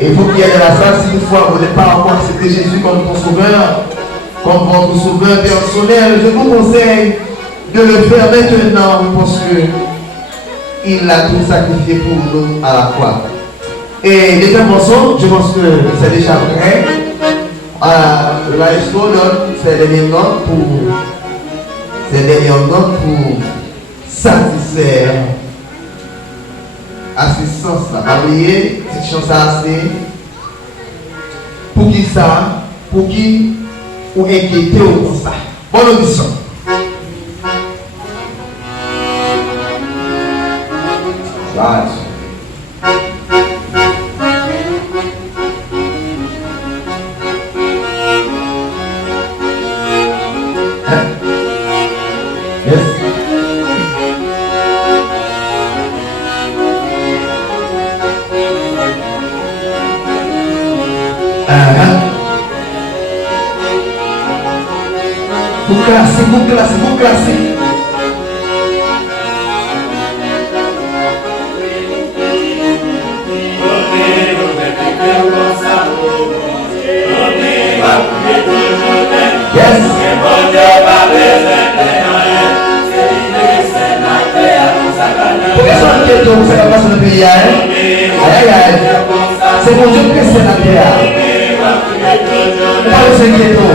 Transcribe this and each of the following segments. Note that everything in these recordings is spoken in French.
Et vous qui êtes de la salle, si toutefois vous n'avez pas encore accepté Jésus comme ton sauveur, comme votre sauveur personnel, je vous conseille de le faire maintenant parce que il a tout sacrifié pour nous à la croix. Et deuxième morceau, je pense que c'est déjà prêt. La expo donne ses dernières notes pour satisfaire assistance à oublier, petite chance à assez. Pour qui ça? Pour qui ou inquiéter au constat. Bonne audition. Right. Yes. Vous classez. Yes. Pourquoi ça inquiète vous ça passe dans le pays? Aïe. C'est mon Dieu que c'est la terre. Pas de s'inquiéter.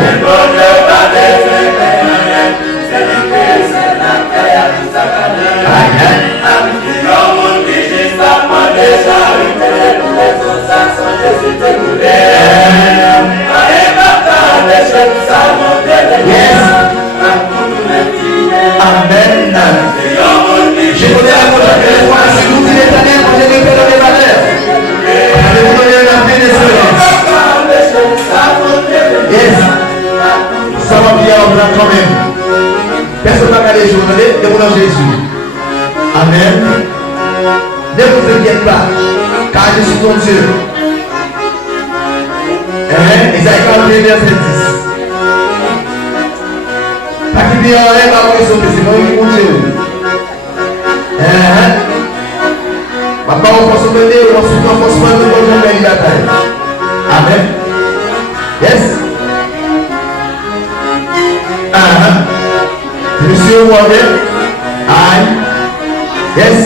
Amen. Je vous donne la fois, si vous dites l'éternel, vous avez fait dans les valeurs. Je vous donne la paix des Yes. Ça va bien en blanc quand même. Personne n'a qu'à les jours, de mon Jésus. Amen. Ne vous inquiétez pas, car je suis ton Dieu. Isaïe 41, verset 10. Pas qui vient en l'air, pas pour sauter, c'est moi qui mon Dieu. Ma parole pour se mener, on se fait forcément de bonne journée de bataille. Amen. Yes. Monsieur Wonder. Aye. Yes.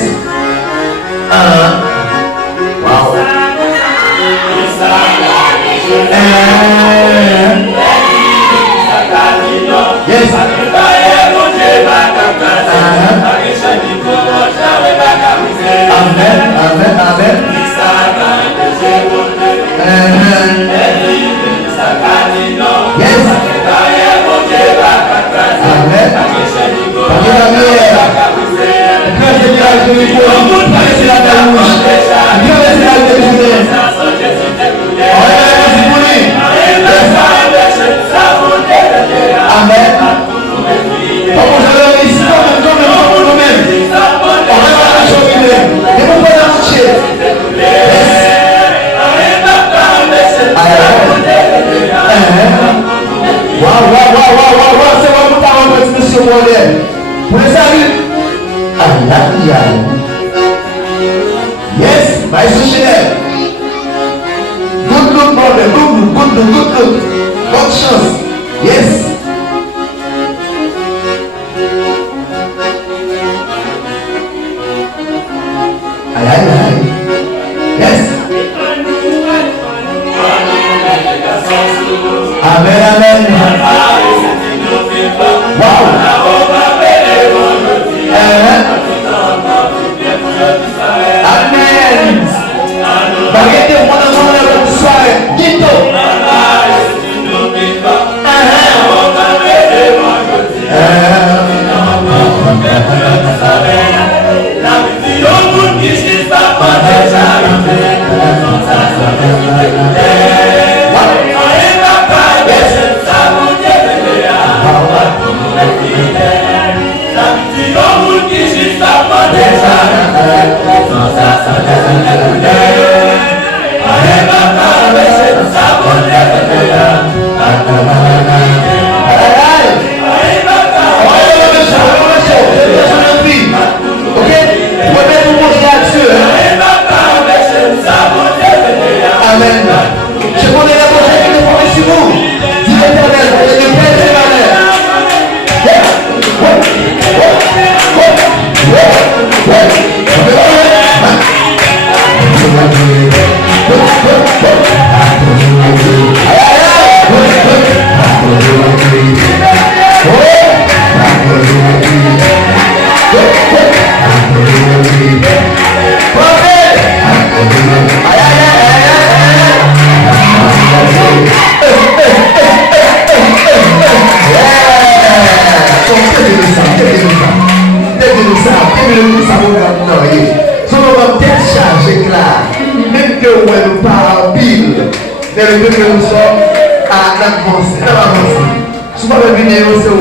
Wow. Yes. Amen. Yes. Yes, my social. Good look, brother. Good look. Bonne chance. Yes. Aye. Yes. Amen. Wow. Amen. Baguette, on a soirée. Guito. Amen. Je connais les projets qui sont formés sur vous. Dis l'Éternel, le Père et la Mère. Même que nous pas pile, mais que nous sommes à l'avancer. Souvent, le vidéo, c'est